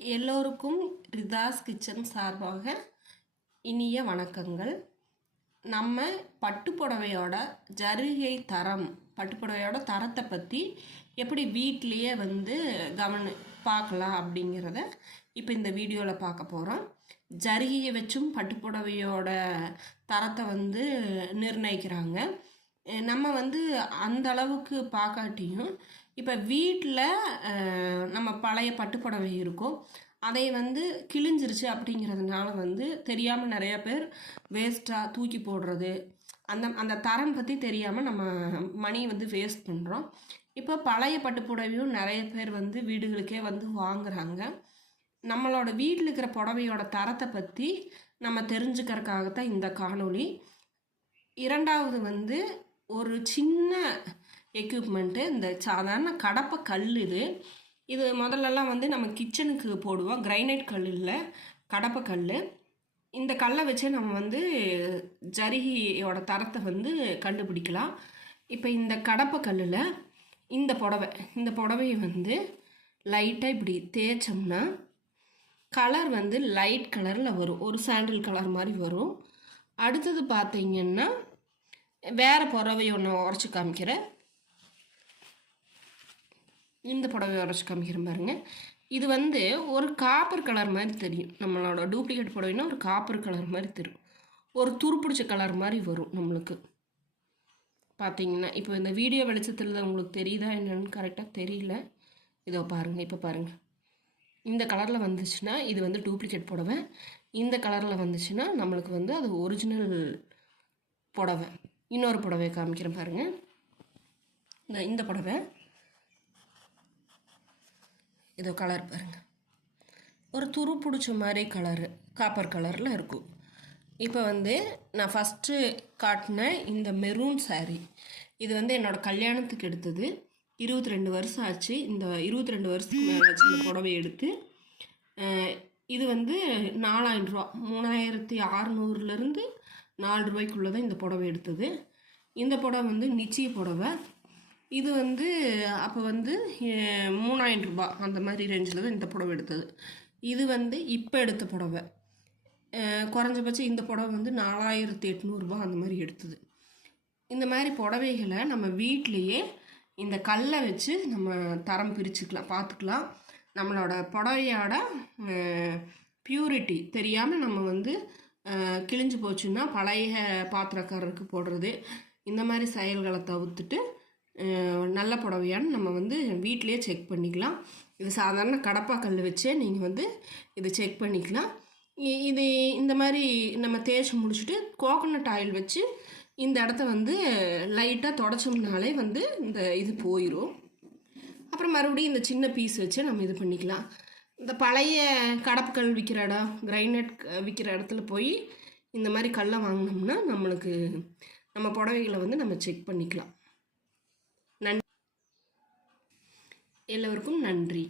எல்லோருக்கும் ரிதாஸ் கிச்சன் சார்பாக இனிய வணக்கங்கள். நம்ம பட்டுப்புடவையோட ஜரிகை தரம், பட்டுப்புடவையோட தரத்தை பற்றி எப்படி வீட்டிலையே பார்க்கலாம் அப்படிங்கிறத இப்போ இந்த வீடியோவில் பார்க்க போகிறோம். ஜரிகையை வச்சும் பட்டுப்புடவையோட தரத்தை நிர்ணயிக்கிறாங்க. நம்ம அந்த அளவுக்கு பார்க்காட்டியும் இப்போ வீட்டில் நம்ம பழைய பட்டுப்புடவை இருக்கும், அதை கிழிஞ்சிருச்சு அப்படிங்கிறதுனால தெரியாமல் நிறைய பேர் வேஸ்ட்டாக தூக்கி போடுறது, அந்த தரம் பற்றி தெரியாமல் நம்ம மணி வேஸ்ட் பண்ணுறோம். இப்போ பழைய பட்டுப்புடவையும் நிறைய பேர் வீடுகளுக்கே வாங்குறாங்க. நம்மளோட வீட்டில் இருக்கிற புடவையோட தரத்தை பற்றி நம்ம தெரிஞ்சுக்கிறதுக்காகத்தான் இந்த காணொளி. இரண்டாவது ஒரு சின்ன எக்யூப்மெண்ட்டு, இந்த சாதாரண கடப்பை கல். இது முதல்லலாம் நம்ம கிச்சனுக்கு போடுவோம். கிரைனைட் கல் இல்லை, கடப்பை கல். இந்த கல்லை வச்சு நம்ம ஜரிகையோட தரத்தை கண்டுபிடிக்கலாம். இப்போ இந்த கடப்பை கல்லில் இந்த புடவையை லைட்டாக இப்படி தேய்ச்சோம்னா கலர் லைட் கலரில் வரும், ஒரு சாண்டில் கலர் மாதிரி வரும். அடுத்தது பார்த்திங்கன்னா வேறு புடவை ஒன்று உரைச்சி காமிக்கிறேன். இந்த புடவை உரைச்சி காமிக்கிறேன் பாருங்கள். இது ஒரு காப்பர் கலர் மாதிரி தெரியும். நம்மளோட டூப்ளிகேட் புடவைன்னா ஒரு காப்பர் கலர் மாதிரி தெரியும், ஒரு துருப்பிடிச்ச கலர் மாதிரி வரும் நம்மளுக்கு. பார்த்தீங்கன்னா இப்போ இந்த வீடியோ வெளிச்சத்தில் உங்களுக்கு தெரியுதா என்னன்னு கரெக்டாக தெரியல. இதோ பாருங்கள், இப்போ பாருங்கள். இந்த கலரில் வந்துச்சுன்னா இது டூப்ளிகேட் புடவை. இந்த கலரில் வந்துச்சுன்னா நம்மளுக்கு அது ஒரிஜினல் புடவை. இன்னொரு புடவையை காமிக்கிறேன் பாருங்கள். இந்த புடவை இதோ கலர் பாருங்கள், ஒரு துரு பிடிச்ச மாதிரி கலரு, காப்பர் கலரில் இருக்கும். இப்போ நான் ஃபஸ்ட்டு காட்டின இந்த மெரூன் சாரீ, இது என்னோடய கல்யாணத்துக்கு எடுத்தது. 22 வருஷம் ஆச்சு. இந்த 22 வருஷத்துக்கு மேலே ஆச்சு இந்த புடவை எடுத்து. இது 4000 ரூபா, 3600லேருந்து 4 ரூபாய்க்குள்ளே தான் இந்த புடவை எடுத்தது. இந்த புடவை நிச்சய புடவை. இது அப்போ 3000 ரூபா அந்த மாதிரி ரேஞ்சில் தான் இந்த புடவை எடுத்தது. இது இப்போ எடுத்த புடவை. குறைஞ்சபட்சம் இந்த புடவை 4800 ரூபா அந்த மாதிரி எடுத்தது. இந்த மாதிரி புடவைகளை நம்ம வீட்லேயே இந்த கல்லை வச்சு நம்ம தரம் பிரிச்சுக்கலாம், பார்த்துக்கலாம். நம்மளோட புடவையோட பியூரிட்டி தெரியாமல் நம்ம கிழிஞ்சு போச்சுன்னா பழைய பாத்திரக்காரருக்கு போடுறது, இந்த மாதிரி செயல்களை தவிர்த்துட்டு நல்ல புடவையான்னு நம்ம வீட்டிலையே செக் பண்ணிக்கலாம். இது சாதாரண கடப்பா கல் வச்சே நீங்கள் இதை செக் பண்ணிக்கலாம். இது இந்த மாதிரி நம்ம தேய்ச்சி முடிச்சுட்டு கோகோனட் ஆயில் வச்சு இந்த இடத்த லைட்டாக தொடச்சோம்னாலே இந்த இது போயிடும். அப்புறம் மறுபடியும் இந்த சின்ன பீஸ் வச்சு நம்ம இது பண்ணிக்கலாம். இந்த பழைய கடப்புக்கல் விற்கிற இடம், கிரைனைட் விற்கிற இடத்துல போய் இந்த மாதிரி கல்லை வாங்கினோம்னா நம்மளுக்கு நம்ம புடவைகளை நம்ம செக் பண்ணிக்கலாம். எல்லோருக்கும் நன்றி.